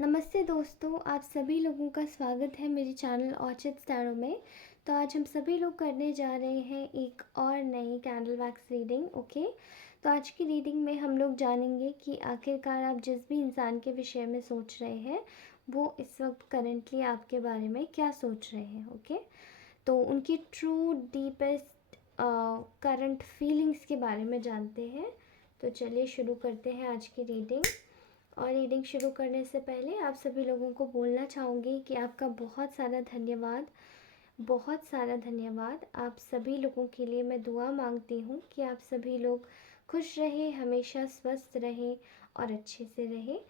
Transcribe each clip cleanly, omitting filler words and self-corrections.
नमस्ते दोस्तों, आप सभी लोगों का स्वागत है मेरे चैनल ऑर्चिड टैरो में। तो आज हम सभी लोग करने जा रहे हैं एक और नई कैंडल वैक्स रीडिंग। ओके, तो आज की रीडिंग में हम लोग जानेंगे कि आखिरकार आप जिस भी इंसान के विषय में सोच रहे हैं वो इस वक्त करंटली आपके बारे में क्या सोच रहे हैं। ओके, तो उनकी ट्रू डीपेस्ट करंट फीलिंग्स के बारे में जानते हैं। तो चलिए शुरू करते हैं आज की रीडिंग। और रीडिंग शुरू करने से पहले आप सभी लोगों को बोलना चाहूँगी कि आपका बहुत सारा धन्यवाद, बहुत सारा धन्यवाद। आप सभी लोगों के लिए मैं दुआ मांगती हूँ कि आप सभी लोग खुश रहें, हमेशा स्वस्थ रहें और अच्छे से रहें।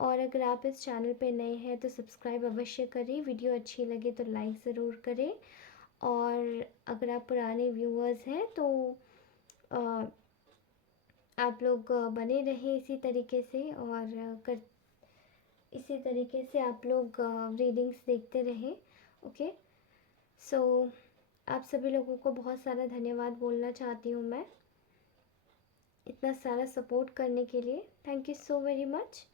और अगर आप इस चैनल पे नए हैं तो सब्सक्राइब अवश्य करें, वीडियो अच्छी लगे तो लाइक ज़रूर करें। और अगर आप पुराने व्यूअर्स हैं तो आप लोग बने रहें इसी तरीके से और इसी तरीके से आप लोग रीडिंग्स देखते रहें। ओके, सो आप सभी लोगों को बहुत सारा धन्यवाद बोलना चाहती हूँ मैं, इतना सारा सपोर्ट करने के लिए। Thank you so very much.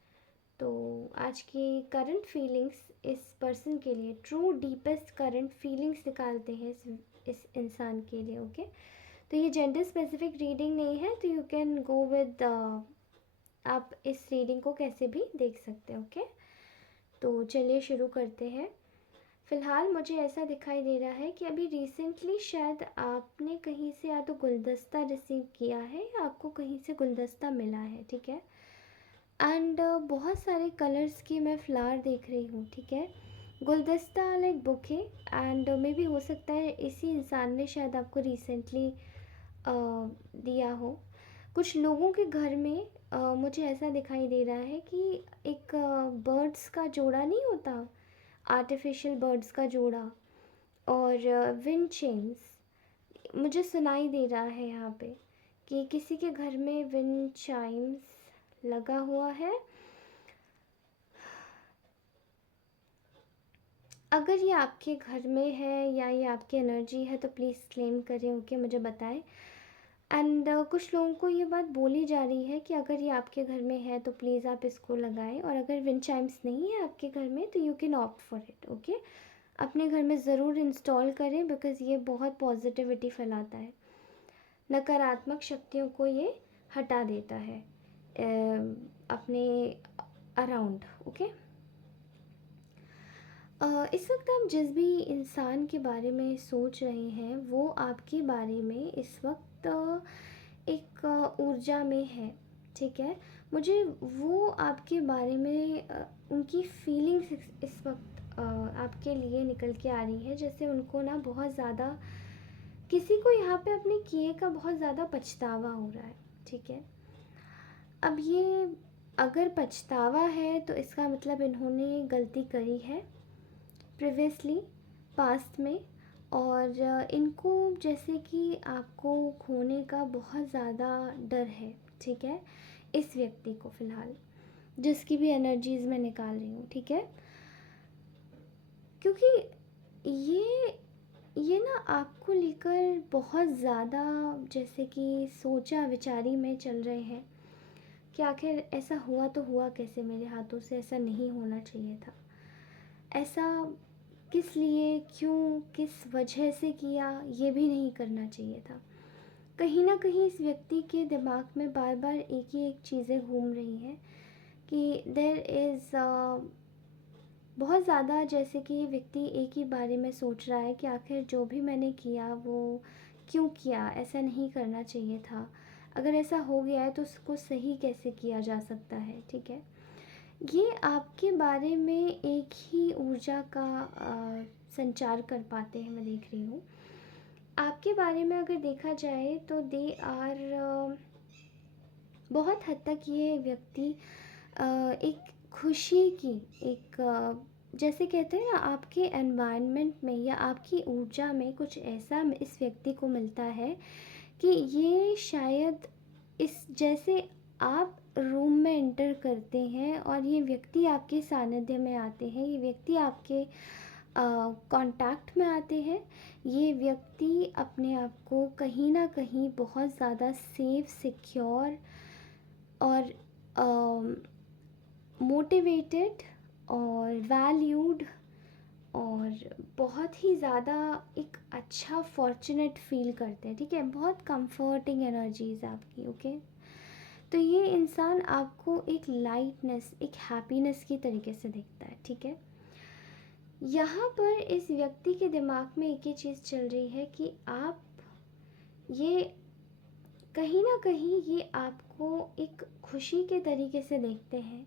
तो आज की करंट फीलिंग्स इस पर्सन के लिए, ट्रू डीपेस्ट करंट फीलिंग्स निकालते हैं इस इंसान के लिए। ओके, तो ये जेंडर स्पेसिफिक रीडिंग नहीं है, तो यू कैन गो विद, आप इस रीडिंग को कैसे भी देख सकते हैं। ओके, तो चलिए शुरू करते हैं। फ़िलहाल मुझे ऐसा दिखाई दे रहा है कि अभी रिसेंटली शायद आपने कहीं से या तो गुलदस्ता रिसीव किया है या आपको कहीं से गुलदस्ता मिला है। ठीक है, एंड बहुत सारे कलर्स की मैं फ्लावर देख रही हूँ। ठीक है, गुलदस्ता like bouquet, and may be हो सकता है इसी इंसान ने शायद आपको रिसेंटली दिया हो। कुछ लोगों के घर में मुझे ऐसा दिखाई दे रहा है कि एक बर्ड्स का जोड़ा नहीं होता, आर्टिफिशियल बर्ड्स का जोड़ा, और विंड चेम्स मुझे सुनाई दे रहा है यहाँ पे कि किसी के घर में विंड चाइम्स लगा हुआ है। अगर ये आपके घर में है या ये आपकी एनर्जी है तो प्लीज़ क्लेम करें। ओके, मुझे बताएं। एंड कुछ लोगों को ये बात बोली जा रही है कि अगर ये आपके घर में है तो प्लीज़ आप इसको लगाएं, और अगर विंड चाइम्स नहीं है आपके घर में तो you can opt for it. Okay, अपने घर में ज़रूर इंस्टॉल करें, बिकॉज़ ये बहुत पॉजिटिविटी फैलाता है, नकारात्मक शक्तियों को ये हटा देता है अपने अराउंड। ओके, इस वक्त आप जिस भी इंसान के बारे में सोच रहे हैं वो आपके बारे में इस वक्त एक ऊर्जा में है। ठीक है, मुझे वो आपके बारे में उनकी फीलिंग्स इस वक्त आपके लिए निकल के आ रही है, जैसे उनको ना बहुत ज़्यादा, किसी को यहाँ पे अपने किए का बहुत ज़्यादा पछतावा हो रहा है। ठीक है, अब ये अगर पछतावा है तो इसका मतलब इन्होंने गलती करी है प्रीवियसली, पास्ट में, और इनको जैसे कि आपको खोने का बहुत ज़्यादा डर है। ठीक है, इस व्यक्ति को फ़िलहाल जिसकी भी एनर्जीज़ मैं निकाल रही हूँ। ठीक है, क्योंकि ये ना आपको लेकर बहुत ज़्यादा जैसे कि सोचा विचारी में चल रहे हैं कि आखिर ऐसा हुआ तो हुआ कैसे मेरे हाथों से, ऐसा नहीं होना चाहिए था, ऐसा किस लिए, क्यों, किस वजह से किया, ये भी नहीं करना चाहिए था। कहीं ना कहीं इस व्यक्ति के दिमाग में बार बार एक ही एक चीज़ें घूम रही हैं कि देयर इज़ बहुत ज़्यादा, जैसे कि ये व्यक्ति एक ही बारे में सोच रहा है कि आखिर जो भी मैंने किया वो क्यों किया, ऐसा नहीं करना चाहिए था, अगर ऐसा हो गया है तो उसको सही कैसे किया जा सकता है। ठीक है, ये आपके बारे में एक ही ऊर्जा का संचार कर पाते हैं, मैं देख रही हूँ। आपके बारे में अगर देखा जाए तो दे आर, बहुत हद तक ये व्यक्ति एक खुशी की, एक जैसे कहते हैं ना, आपके एनवायरनमेंट में या आपकी ऊर्जा में कुछ ऐसा इस व्यक्ति को मिलता है कि ये शायद इस, जैसे आप रूम में एंटर करते हैं और ये व्यक्ति आपके सानिध्य में आते हैं, ये व्यक्ति आपके कांटेक्ट में आते हैं, ये व्यक्ति अपने आप को कहीं ना कहीं बहुत ज़्यादा सेफ, सिक्योर और मोटिवेटेड और वैल्यूड और बहुत ही ज़्यादा एक अच्छा फॉर्चुनेट फील करते हैं, ठीक है, बहुत कंफर्टिंग एनर्जीज आपकी, ओके। तो ये इंसान आपको एक लाइटनेस, एक हैप्पीनेस की तरीके से देखता है, ठीक है। यहाँ पर इस व्यक्ति के दिमाग में एक ही चीज़ चल रही है कि आप ये कहीं ना कहीं ये आपको एक खुशी के तरीके से देखते हैं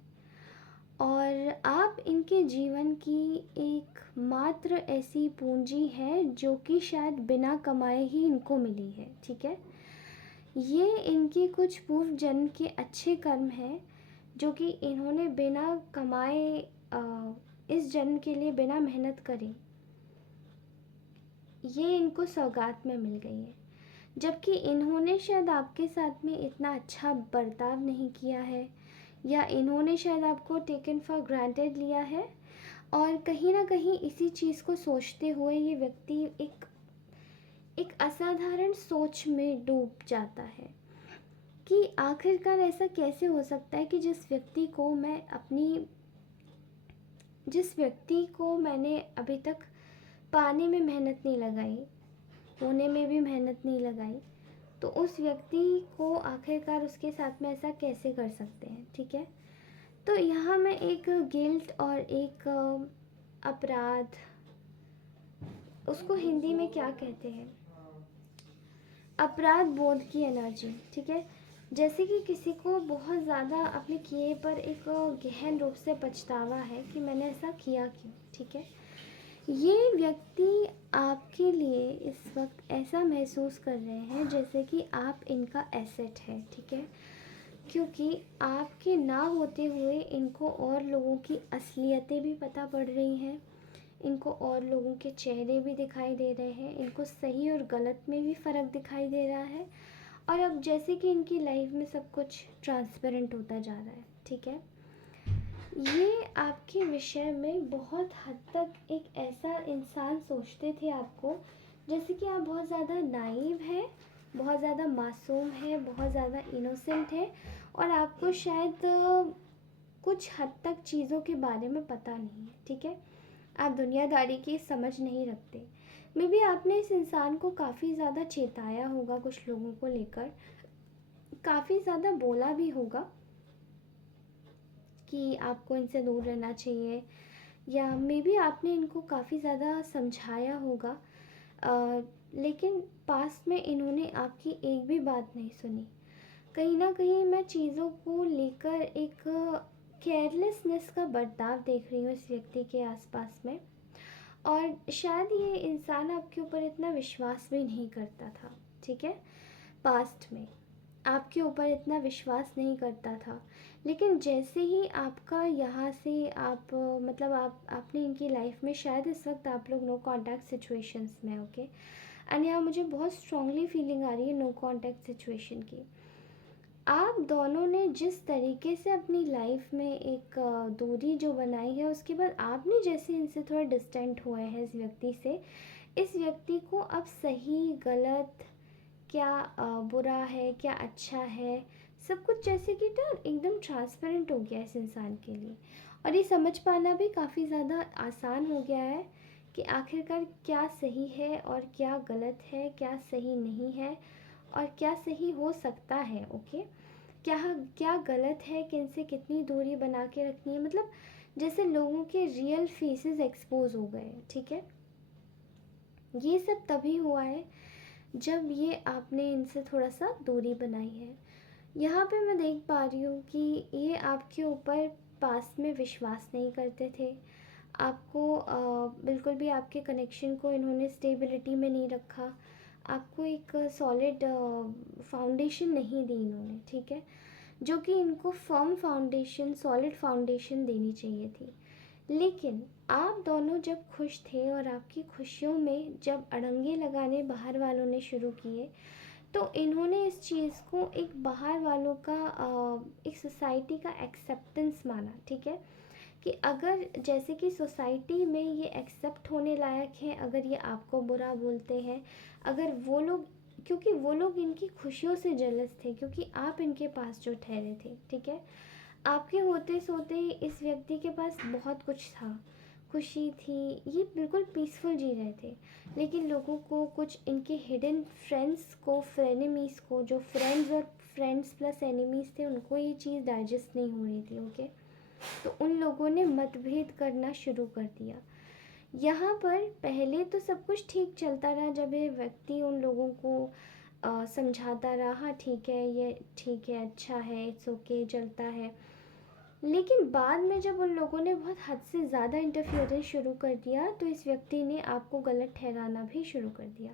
और आप इनके जीवन की एक मात्र ऐसी पूंजी है जो कि शायद बिना कमाए ही इनको मिली है, ठीक है। ये इनके कुछ पूर्व जन्म के अच्छे कर्म हैं जो कि इन्होंने बिना कमाए इस जन्म के लिए बिना मेहनत करे ये इनको सौगात में मिल गई है। जबकि इन्होंने शायद आपके साथ में इतना अच्छा बर्ताव नहीं किया है या इन्होंने शायद आपको टेकन फॉर ग्रांटेड लिया है और कहीं ना कहीं इसी चीज़ को सोचते हुए ये व्यक्ति एक एक असाधारण सोच में डूब जाता है कि आखिरकार ऐसा कैसे हो सकता है कि जिस व्यक्ति को मैंने अभी तक पाने में मेहनत नहीं लगाई, होने में भी मेहनत नहीं लगाई, तो उस व्यक्ति को आखिरकार उसके साथ में ऐसा कैसे कर सकते हैं, ठीक है। तो यहाँ मैं एक गिल्ट और एक अपराध, उसको हिंदी में क्या कहते हैं, अपराध बोध की एनर्जी, ठीक है। जैसे कि किसी को बहुत ज़्यादा अपने किए पर एक गहन रूप से पछतावा है कि मैंने ऐसा किया क्यों, ठीक है। ये व्यक्ति आपके लिए इस वक्त ऐसा महसूस कर रहे हैं जैसे कि आप इनका एसेट है, ठीक है, क्योंकि आपके ना होते हुए इनको और लोगों की असलियतें भी पता पड़ रही हैं, इनको और लोगों के चेहरे भी दिखाई दे रहे हैं, इनको सही और गलत में भी फ़र्क दिखाई दे रहा है और अब जैसे कि इनकी लाइफ में सब कुछ ट्रांसपेरेंट होता जा रहा है, ठीक है। ये आपके विषय में बहुत हद तक एक ऐसा इंसान सोचते थे आपको जैसे कि आप बहुत ज़्यादा नाइव है, बहुत ज़्यादा मासूम है, बहुत ज़्यादा इनोसेंट है और आपको शायद कुछ हद तक चीज़ों के बारे में पता नहीं है, ठीक है। आप दुनियादारी की समझ नहीं रखते। मे बी आपने इस इंसान को काफ़ी ज़्यादा चेताया होगा कुछ लोगों को लेकर, काफ़ी ज़्यादा बोला भी होगा कि आपको इनसे दूर रहना चाहिए या मे बी आपने इनको काफ़ी ज़्यादा समझाया होगा, लेकिन पास्ट में इन्होंने आपकी एक भी बात नहीं सुनी। कहीं ना कहीं मैं चीज़ों को लेकर एक केयरलेसनेस का बर्ताव देख रही हूँ इस व्यक्ति के आसपास में और शायद ये इंसान आपके ऊपर इतना विश्वास भी नहीं करता था, ठीक है। पास्ट में आपके ऊपर इतना विश्वास नहीं करता था, लेकिन जैसे ही आपका यहाँ से आप मतलब आपने इनकी लाइफ में शायद इस वक्त आप लोग नो कांटेक्ट सिचुएशंस में, ओके। एंड यहाँ मुझे बहुत स्ट्रांगली फीलिंग आ रही है नो कांटेक्ट सिचुएशन की। आप दोनों ने जिस तरीके से अपनी लाइफ में एक दूरी जो बनाई है उसके बाद आपने जैसे इनसे थोड़ा डिस्टेंट हुए हैं इस व्यक्ति से, इस व्यक्ति को अब सही गलत क्या बुरा है क्या अच्छा है सब कुछ जैसे कि ना एकदम ट्रांसपेरेंट हो गया इस इंसान के लिए और ये समझ पाना भी काफ़ी ज़्यादा आसान हो गया है कि आखिरकार क्या सही है और क्या गलत है, क्या सही नहीं है और क्या सही हो सकता है, ओके। क्या क्या गलत है, किन से कितनी दूरी बना के रखनी है, मतलब जैसे लोगों के रियल फेसेस एक्सपोज हो गए, ठीक है। ये सब तभी हुआ है जब ये आपने इनसे थोड़ा सा दूरी बनाई है। यहाँ पे मैं देख पा रही हूँ कि ये आपके ऊपर पास में विश्वास नहीं करते थे, आपको बिल्कुल भी आपके कनेक्शन को इन्होंने स्टेबिलिटी में नहीं रखा, आपको एक सॉलिड फाउंडेशन नहीं दी इन्होंने, ठीक है, जो कि इनको फर्म फाउंडेशन, सॉलिड फाउंडेशन देनी चाहिए थी। लेकिन आप दोनों जब खुश थे और आपकी खुशियों में जब अड़ंगे लगाने बाहर वालों ने शुरू किए तो इन्होंने इस चीज़ को एक बाहर वालों का एक सोसाइटी का एक्सेप्टेंस माना, ठीक है, कि अगर जैसे कि सोसाइटी में ये एक्सेप्ट होने लायक है, अगर ये आपको बुरा बोलते हैं, अगर वो लोग, क्योंकि वो लोग इनकी खुशियों से जेलस थे क्योंकि आप इनके पास जो ठहरे थे, ठीक है। आपके होते सोते इस व्यक्ति के पास बहुत कुछ था, खुशी थी, ये बिल्कुल पीसफुल जी रहे थे। लेकिन लोगों को, कुछ इनके हिडन फ्रेंड्स को, फ्रेनेमीज़ को, जो फ्रेंड्स और फ्रेंड्स प्लस एनिमीज़ थे, उनको ये चीज़ डाइजेस्ट नहीं हो रही थी। ओके, तो उन लोगों ने मतभेद करना शुरू कर दिया। यहाँ पर पहले तो सब कुछ ठीक चलता रहा, जब ये व्यक्ति उन लोगों को समझाता रहा, हाँ ठीक है, ये ठीक है, अच्छा है, इट्स ओके, चलता है। लेकिन बाद में जब उन लोगों ने बहुत हद से ज़्यादा इंटरफियरेंस शुरू कर दिया, तो इस व्यक्ति ने आपको गलत ठहराना भी शुरू कर दिया।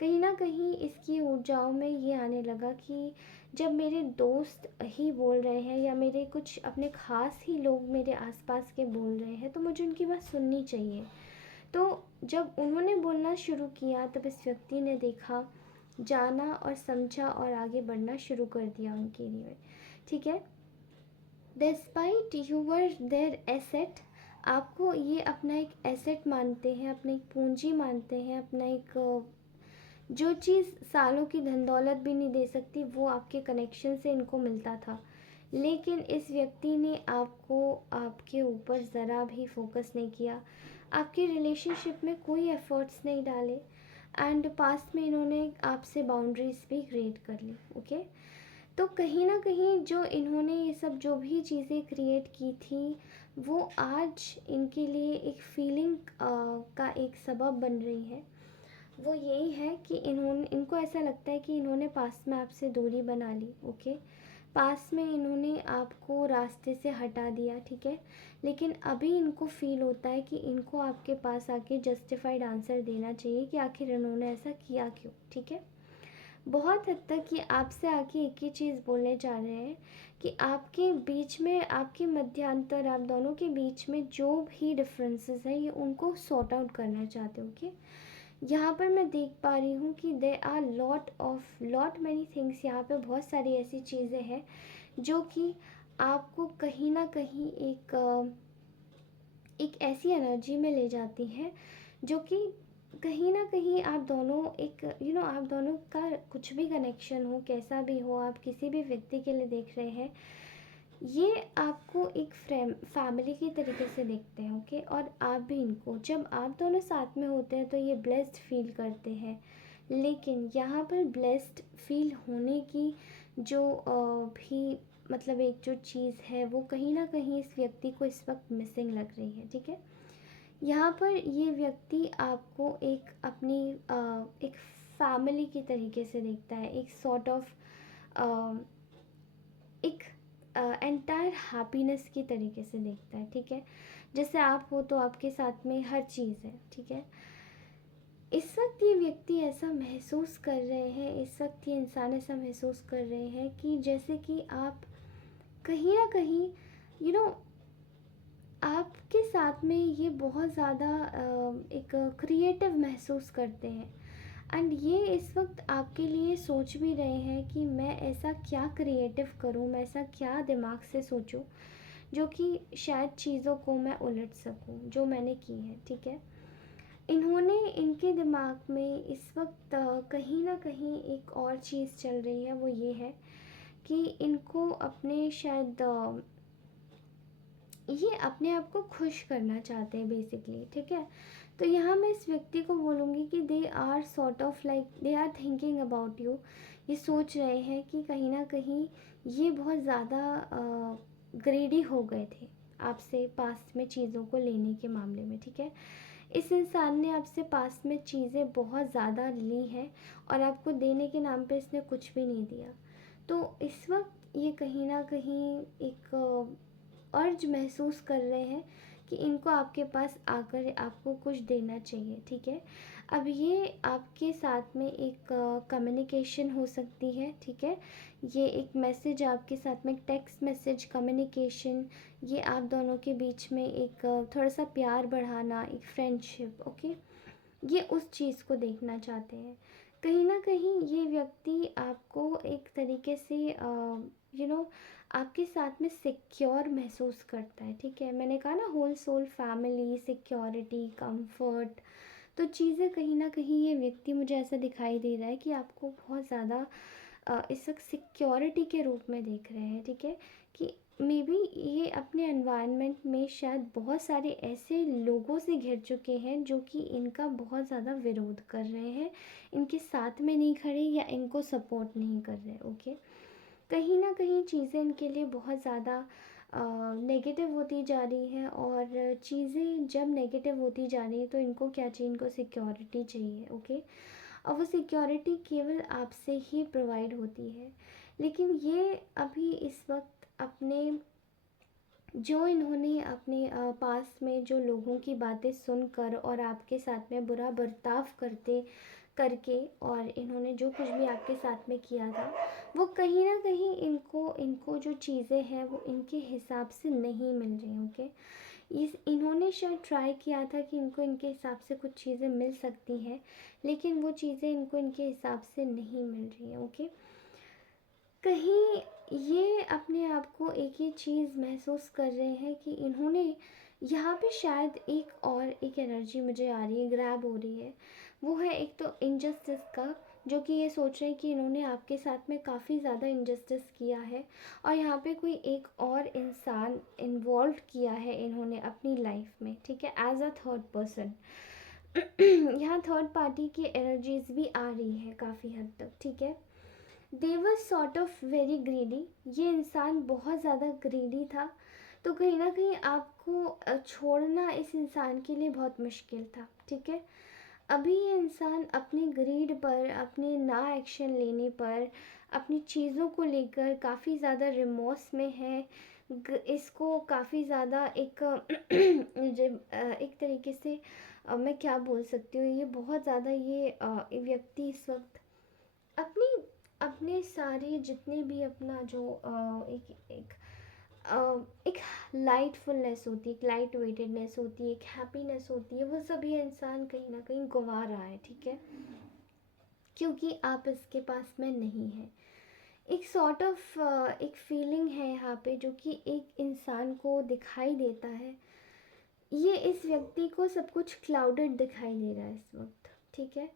कहीं ना कहीं इसकी ऊर्जाओं में ये आने लगा कि जब मेरे दोस्त ही बोल रहे हैं, या मेरे कुछ अपने ख़ास ही लोग मेरे आसपास के बोल रहे हैं, तो मुझे उनकी बात सुननी चाहिए। तो जब उन्होंने बोलना शुरू किया, तब इस व्यक्ति ने देखा, जाना और समझा और आगे बढ़ना शुरू कर दिया उनके लिए। ठीक है, डिस्पाइट यूवर देयर एसेट, आपको ये अपना एक एसेट मानते हैं, अपना एक पूंजी मानते हैं, अपना एक जो चीज़ सालों की धन दौलत भी नहीं दे सकती, वो आपके कनेक्शन से इनको मिलता था। लेकिन इस व्यक्ति ने आपको, आपके ऊपर ज़रा भी फोकस नहीं किया, आपके रिलेशनशिप में कोई एफर्ट्स नहीं डाले, एंड पास्ट में इन्होंने आपसे बाउंड्रीज भी क्रिएट कर ली। ओके, तो कहीं ना कहीं जो इन्होंने ये सब जो भी चीज़ें क्रिएट की थी, वो आज इनके लिए एक फीलिंग का एक सबब बन रही है। वो यही है कि इनको ऐसा लगता है कि इन्होंने पास में आपसे दूरी बना ली। ओके, पास में इन्होंने आपको रास्ते से हटा दिया। ठीक है, लेकिन अभी इनको फील होता है कि इनको आपके पास आके जस्टिफाइड आंसर देना चाहिए कि आखिर इन्होंने ऐसा किया क्यों। ठीक है, बहुत हद तक ये आपसे आके एक ही चीज़ बोलने जा रहे हैं कि आपके बीच में, आपके मध्यांतर, आप दोनों के बीच में जो भी डिफरेंसेस हैं, ये उनको सॉर्ट आउट करना चाहते हो। कि यहाँ पर मैं देख पा रही हूँ कि they are lot many things, यहाँ पे बहुत सारी ऐसी चीज़ें हैं जो कि आपको कहीं ना कहीं एक ऐसी एनर्जी में ले जाती हैं, जो कि कहीं ना कहीं आप दोनों एक आप दोनों का कुछ भी कनेक्शन हो, कैसा भी हो, आप किसी भी व्यक्ति के लिए देख रहे हैं, ये आपको एक फैमिली की तरीके से देखते हैं। ओके, और आप भी इनको, जब आप दोनों साथ में होते हैं तो ये ब्लेस्ड फील करते हैं। लेकिन यहाँ पर ब्लेस्ड फील होने की जो भी मतलब एक जो चीज़ है, वो कहीं ना कहीं इस व्यक्ति को इस वक्त मिसिंग लग रही है। ठीक है, यहाँ पर ये व्यक्ति आपको एक अपनी एक फैमिली की तरीके से देखता है, एक सॉर्ट ऑफ एक एंटायर हैप्पीनेस की तरीके से देखता है। ठीक है, जैसे आप हो तो आपके साथ में हर चीज़ है। ठीक है, इस वक्त ये व्यक्ति ऐसा महसूस कर रहे हैं, इस वक्त ये इंसान ऐसा महसूस कर रहे हैं कि जैसे कि आप कहीं ना कहीं यू नो आपके साथ में ये बहुत ज़्यादा एक क्रिएटिव महसूस करते हैं। एंड ये इस वक्त आपके लिए सोच भी रहे हैं कि मैं ऐसा क्या क्रिएटिव करूं, मैं ऐसा क्या दिमाग से सोचूं जो कि शायद चीज़ों को मैं उलट सकूं, जो मैंने की है। ठीक है, इन्होंने, इनके दिमाग में इस वक्त कहीं ना कहीं एक और चीज़ चल रही है, वो ये है कि इनको अपने शायद ये अपने आप को खुश करना चाहते हैं बेसिकली। ठीक है, तो यहाँ मैं इस व्यक्ति को बोलूँगी कि they are sort of like they are thinking about you, ये सोच रहे हैं कि कहीं ना कहीं ये बहुत ज़्यादा ग्रेडी हो गए थे आपसे पास्ट में चीज़ों को लेने के मामले में। ठीक है, इस इंसान ने आपसे पास्ट में चीज़ें बहुत ज़्यादा ली हैं और आपको देने के नाम पे इसने कुछ भी नहीं दिया। तो इस वक्त ये कहीं ना कहीं एक अर्ज महसूस कर रहे हैं कि इनको आपके पास आकर आपको कुछ देना चाहिए। ठीक है, अब ये आपके साथ में एक कम्युनिकेशन हो सकती है। ठीक है, ये एक मैसेज आपके साथ में, टेक्स्ट मैसेज कम्युनिकेशन, ये आप दोनों के बीच में एक थोड़ा सा प्यार बढ़ाना, एक फ्रेंडशिप। ओके, ये उस चीज़ को देखना चाहते हैं। कहीं ना कहीं ये व्यक्ति आपको एक तरीके से आपके साथ में सिक्योर महसूस करता है। ठीक है, मैंने कहा ना, whole sole family, security, comfort, तो चीज़ें कहीं ना कहीं ये व्यक्ति, मुझे ऐसा दिखाई दे रहा है कि आपको बहुत ज़्यादा इस वक्त सिक्योरिटी के रूप में देख रहे हैं। ठीक है, कि मे बी ये अपने एनवायरनमेंट में शायद बहुत सारे ऐसे लोगों से घिर चुके हैं जो कि इनका बहुत ज़्यादा विरोध कर रहे हैं, इनके साथ में नहीं खड़े या इनको सपोर्ट नहीं कर रहे। ओके, कहीं ना कहीं चीज़ें इनके लिए बहुत ज़्यादा नेगेटिव होती जा रही हैं, और चीज़ें जब नेगेटिव होती जा रही हैं तो इनको क्या चाहिए, इनको सिक्योरिटी चाहिए। ओके, और वो सिक्योरिटी केवल आपसे ही प्रोवाइड होती है। लेकिन ये अभी इस वक्त अपने जो इन्होंने अपने पास में जो लोगों की बातें सुनकर और आपके साथ में बुरा बर्ताव करते करके और इन्होंने जो कुछ भी आपके साथ में किया था, वो कहीं ना कहीं इनको इनको जो चीज़ें हैं वो इनके हिसाब से नहीं मिल रही। ओके, इन्होंने शायद ट्राई किया था कि इनको इनके हिसाब से कुछ चीज़ें मिल सकती हैं, लेकिन वो चीज़ें इनको इनके हिसाब से नहीं मिल रही हैं। ओके, कहीं ये अपने आप को एक ही चीज़ महसूस कर रहे हैं कि इन्होंने यहाँ पे शायद एक एनर्जी मुझे आ रही है, ग्रैब हो रही है। वो है एक तो इनजस्टिस का, जो कि ये सोच रहे हैं कि इन्होंने आपके साथ में काफ़ी ज़्यादा इनजस्टिस किया है, और यहाँ पे कोई एक और इंसान इन्वॉल्व किया है इन्होंने अपनी लाइफ में, ठीक है, एज अ थर्ड पर्सन। यहाँ थर्ड पार्टी की एनर्जीज भी आ रही है काफ़ी हद तक, ठीक है। They were sort of very greedy, ये इंसान बहुत ज़्यादा ग्रीडी था, तो कहीं ना कहीं आपको छोड़ना इस इंसान के लिए बहुत मुश्किल था, ठीक है। अभी ये इंसान अपनी ग्रीड पर, अपने ना एक्शन लेने पर, अपनी चीज़ों को लेकर काफ़ी ज़्यादा रिमोर्स में है। इसको काफ़ी ज़्यादा एक तरीके से मैं क्या बोल सकती हूँ, ये बहुत ज़्यादा ये व्यक्ति इस वक्त अपनी अपने सारे जितने भी अपना जो एक लाइटफुलनेस होती है, एक लाइट वेटेडनेस होती है, एक हैप्पीनेस होती है, वो सब ये इंसान कहीं ना कहीं गंवा रहा है, ठीक है, क्योंकि आप इसके पास में नहीं है। एक सॉर्ट ऑफ एक फीलिंग है यहाँ पे जो कि एक इंसान को दिखाई देता है। ये इस व्यक्ति को सब कुछ क्लाउडेड दिखाई दे रहा है इस वक्त, ठीक है।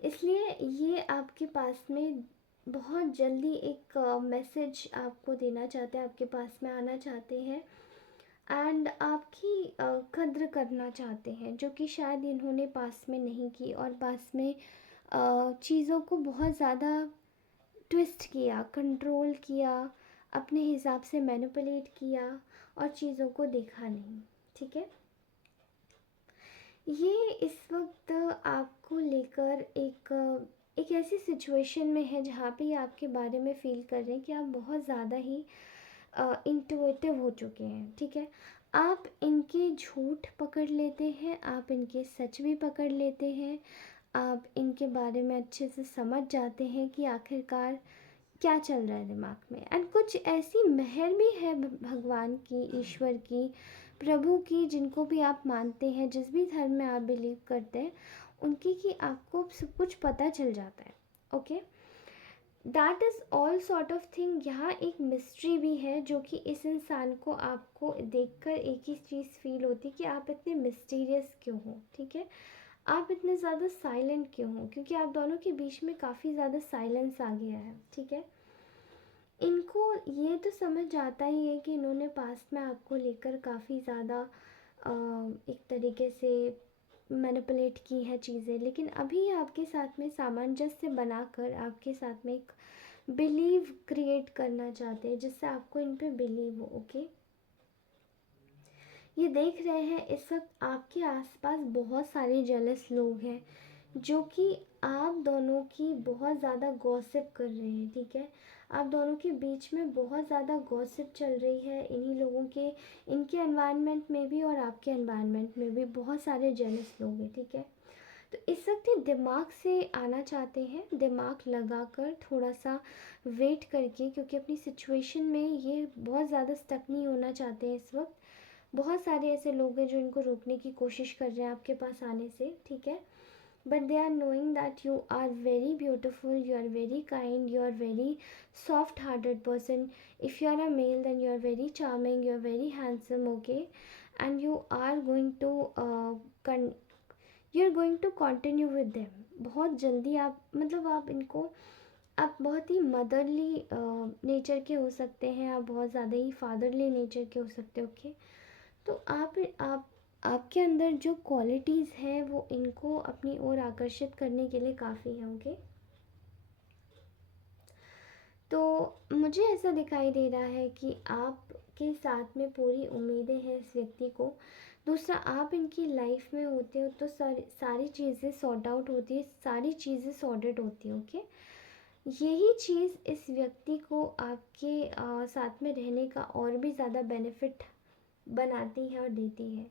इसलिए ये आपके पास में बहुत जल्दी एक मैसेज आपको देना चाहते हैं, आपके पास में आना चाहते हैं, एंड आपकी कद्र करना चाहते हैं, जो कि शायद इन्होंने पास में नहीं की, और पास में चीज़ों को बहुत ज़्यादा ट्विस्ट किया, कंट्रोल किया, अपने हिसाब से मैनिपुलेट किया, और चीज़ों को देखा नहीं, ठीक है। ये इस वक्त आपको लेकर एक ऐसी सिचुएशन में है जहाँ पे ये आपके बारे में फ़ील कर रहे हैं कि आप बहुत ज़्यादा ही इंट्यूटिव हो चुके हैं, ठीक है। आप इनके झूठ पकड़ लेते हैं, आप इनके सच भी पकड़ लेते हैं, आप इनके बारे में अच्छे से समझ जाते हैं कि आखिरकार क्या चल रहा है दिमाग में। एंड कुछ ऐसी मेहर भी है भगवान की, ईश्वर की, प्रभु की, जिनको भी आप मानते हैं, जिस भी धर्म में आप बिलीव करते हैं, उनकी, कि आपको सब कुछ पता चल जाता है। Okay, that is all sort of thing. यहाँ एक मिस्ट्री भी है जो कि इस इंसान को आपको देखकर एक ही चीज़ फील होती है कि आप इतने मिस्टीरियस क्यों हो, ठीक है, आप इतने ज़्यादा साइलेंट क्यों हो, क्योंकि आप दोनों के बीच में काफ़ी ज़्यादा साइलेंस आ गया है, ठीक है। इनको ये तो समझ आता ही है कि इन्होंने पास्ट में आपको लेकर काफ़ी ज़्यादा एक तरीके से मैनिपुलेट की है चीज़ें, लेकिन अभी आपके साथ में सामंजस्य बनाकर आपके साथ में एक बिलीव क्रिएट करना चाहते हैं, जिससे आपको इन पे बिलीव हो। ओके, ये देख रहे हैं इस वक्त आपके आसपास बहुत सारे जेलस लोग हैं जो कि आप दोनों की बहुत ज़्यादा गॉसिप कर रहे हैं, ठीक है। आप दोनों के बीच में बहुत ज़्यादा गॉसिप चल रही है, इन्हीं लोगों के, इनके एनवायरनमेंट में भी और आपके एनवायरनमेंट में भी बहुत सारे जेलस लोग हैं, ठीक है। तो इस वक्त ये दिमाग से आना चाहते हैं, दिमाग लगाकर थोड़ा सा वेट करके, क्योंकि अपनी सिचुएशन में ये बहुत ज़्यादा स्टक नहीं होना चाहते हैं इस वक्त। बहुत सारे ऐसे लोग हैं जो इनको रोकने की कोशिश कर रहे हैं आपके पास आने से, ठीक है। But they are knowing that you are very beautiful, you are very kind, you are very soft hearted person. If you are a male, then you are very charming, you are very handsome, okay, and you are going to you are going to continue with them। बहुत जल्दी आप, मतलब आप इनको आप बहुत ही motherly nature के हो सकते हैं, आप बहुत ज़्यादा ही फादरली नेचर के हो सकते हो। ओके, तो आप आपके अंदर जो क्वालिटीज़ हैं वो इनको अपनी ओर आकर्षित करने के लिए काफ़ी हैं। ओके, तो मुझे ऐसा दिखाई दे रहा है कि आपके साथ में पूरी उम्मीदें हैं इस व्यक्ति को। दूसरा, आप इनकी लाइफ में होते हो तो सारी सारी चीज़ें सॉर्ट आउट होती है, सारी चीज़ें सॉर्टेड होती हैं। ओके, यही चीज़ इस व्यक्ति को आपके साथ में रहने का और भी ज़्यादा बेनिफिट बनाती है और देती है।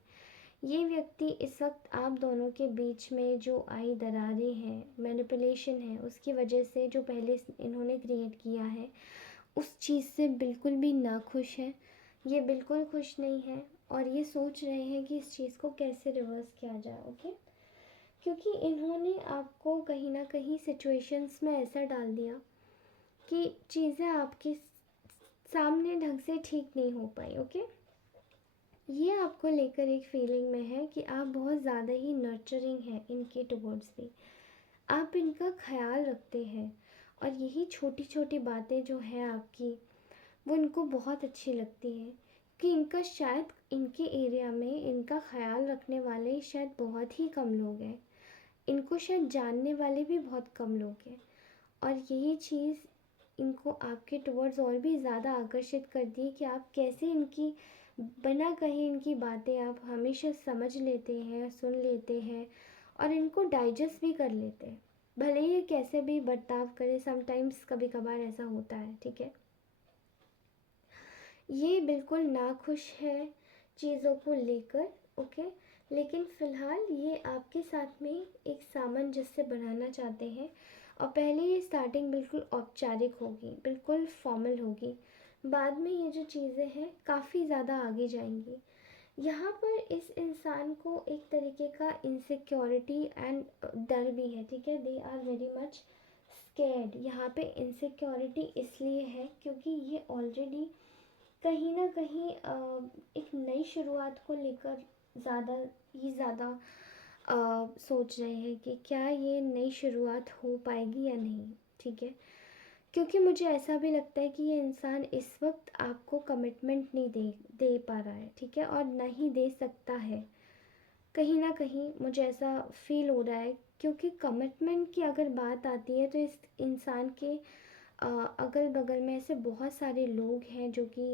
ये व्यक्ति इस वक्त आप दोनों के बीच में जो आई दरारें हैं, मैनिपुलेशन है, उसकी वजह से जो पहले इन्होंने क्रिएट किया है, उस चीज़ से बिल्कुल भी नाखुश है। ये बिल्कुल खुश नहीं है और ये सोच रहे हैं कि इस चीज़ को कैसे रिवर्स किया जाए। ओके, क्योंकि इन्होंने आपको कहीं ना कहीं सिचुएशंस में ऐसा डाल दिया कि चीज़ें आपके सामने ढंग से ठीक नहीं हो पाई। ओके, ये आपको लेकर एक फीलिंग में है कि आप बहुत ज़्यादा ही नर्चरिंग हैं इनके टुवर्ड्स भी, आप इनका ख्याल रखते हैं और यही छोटी छोटी बातें जो हैं आपकी, वो इनको बहुत अच्छी लगती हैं कि इनका शायद इनके एरिया में इनका ख्याल रखने वाले शायद बहुत ही कम लोग हैं, इनको शायद जानने वाले भी बहुत कम लोग हैं। और यही चीज़ इनको आपके टुवर्ड्स और भी ज़्यादा आकर्षित करती है कि आप कैसे इनकी बिना कहे इनकी बातें आप हमेशा समझ लेते हैं, सुन लेते हैं और इनको डाइजेस्ट भी कर लेते हैं, भले ही ये कैसे भी बर्ताव करे। समटाइम्स कभी कभार ऐसा होता है, ठीक है। ये बिल्कुल नाखुश है चीज़ों को लेकर। ओके, लेकिन फ़िलहाल ये आपके साथ में एक सामंजस्य बनाना चाहते हैं और पहले ये स्टार्टिंग बिल्कुल औपचारिक होगी, बिल्कुल फॉर्मल होगी, बाद में ये जो चीज़ें हैं काफ़ी ज़्यादा आगे जाएंगी। यहाँ पर इस इंसान को एक तरीके का इनसिक्योरिटी एंड डर भी है, ठीक है। They are very much scared. यहाँ पे इनसिक्योरिटी इसलिए है क्योंकि ये ऑलरेडी कहीं ना कहीं एक नई शुरुआत को लेकर ज़्यादा ही ज़्यादा सोच रहे हैं कि क्या ये नई शुरुआत हो पाएगी या नहीं, ठीक है। क्योंकि मुझे ऐसा भी लगता है कि ये इंसान इस वक्त आपको कमिटमेंट नहीं दे दे पा रहा है, ठीक है, और ना ही दे सकता है। कहीं ना कहीं मुझे ऐसा फील हो रहा है क्योंकि कमिटमेंट की अगर बात आती है तो इस इंसान के अगल बगल में ऐसे बहुत सारे लोग हैं जो कि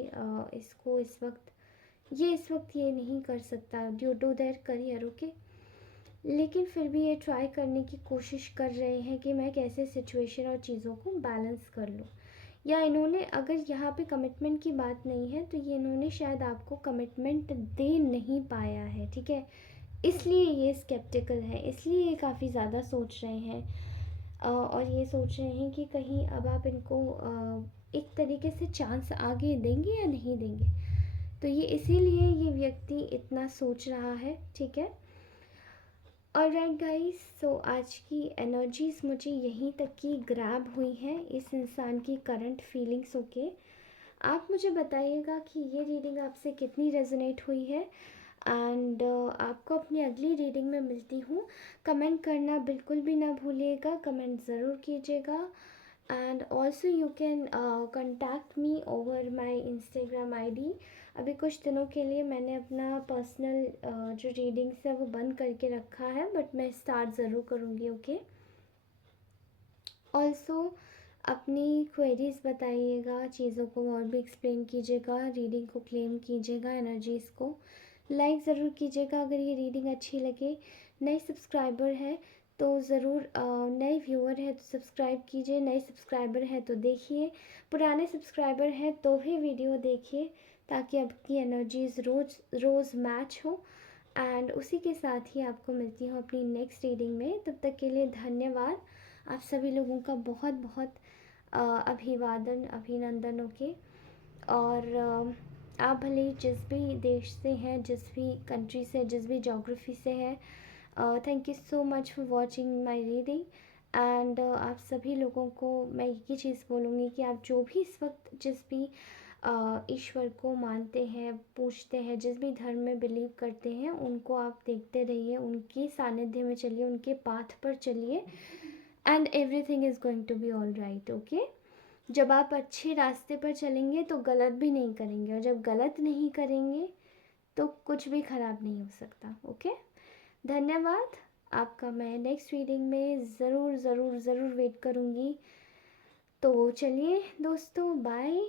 इसको इस वक्त ये नहीं कर सकता due to their career. Okay, लेकिन फिर भी ये ट्राई करने की कोशिश कर रहे हैं कि मैं कैसे सिचुएशन और चीज़ों को बैलेंस कर लूँ। या इन्होंने, अगर यहाँ पे कमिटमेंट की बात नहीं है तो ये इन्होंने शायद आपको कमिटमेंट दे नहीं पाया है, ठीक है, इसलिए ये स्केप्टिकल है, इसलिए ये काफ़ी ज़्यादा सोच रहे हैं और ये सोच रहे हैं कि कहीं अब आप इनको एक तरीके से चांस आगे देंगे या नहीं देंगे। तो ये इसीलिए ये व्यक्ति इतना सोच रहा है, ठीक है। ऑलराइट गाइस, सो आज की एनर्जीज मुझे यहीं तक की ग्रैब हुई हैं इस इंसान की करंट फीलिंग्स। ओके, आप मुझे बताइएगा कि ये रीडिंग आपसे कितनी रेजोनेट हुई है एंड आपको अपनी अगली रीडिंग में मिलती हूँ। कमेंट करना बिल्कुल भी ना भूलिएगा, कमेंट ज़रूर कीजिएगा and also you can contact me over my Instagram ID. अभी कुछ दिनों के लिए मैंने अपना पर्सनल जो रीडिंग्स है वो बंद करके रखा है, बट मैं स्टार्ट ज़रूर करूँगी। ओके, ऑल्सो अपनी क्वेरीज़ बताइएगा, चीज़ों को और भी एक्सप्लेन कीजिएगा, रीडिंग को क्लेम कीजिएगा, एनर्जीज़ को लाइक ज़रूर कीजिएगा अगर ये रीडिंग अच्छी लगे। नए सब्सक्राइबर है तो ज़रूर, नए व्यूअर है तो सब्सक्राइब कीजिए, नए सब्सक्राइबर है तो देखिए, पुराने सब्सक्राइबर हैं तो भी वीडियो देखिए ताकि आपकी एनर्जीज़ रोज़ मैच हो। एंड उसी के साथ ही आपको मिलती हूँ अपनी नेक्स्ट रीडिंग में। तब तक के लिए धन्यवाद आप सभी लोगों का, बहुत बहुत अभिवादन, अभिनंदन। ओके, और आप भले ही जिस भी देश से हैं, जिस भी कंट्री से, जिस भी जोग्राफी से हैं, thank you so much for watching my reading. And आप सभी लोगों को मैं ये चीज़ बोलूँगी कि आप जो भी इस वक्त जिस भी ईश्वर को मानते हैं, पूछते हैं, जिस भी धर्म में बिलीव करते हैं, उनको आप देखते रहिए, उनकी सानिध्य में चलिए, उनके पाथ पर चलिए and everything is going to be all right, okay. जब आप अच्छे रास्ते पर चलेंगे तो गलत भी नहीं करेंगे, और जब गलत नहीं करेंगे तो कुछ भी ख़राब नहीं हो सकता, ओके। धन्यवाद। आपका मैं नेक्स्ट रीडिंग में ज़रूर ज़रूर ज़रूर वेट करूँगी। तो चलिए दोस्तों, बाय।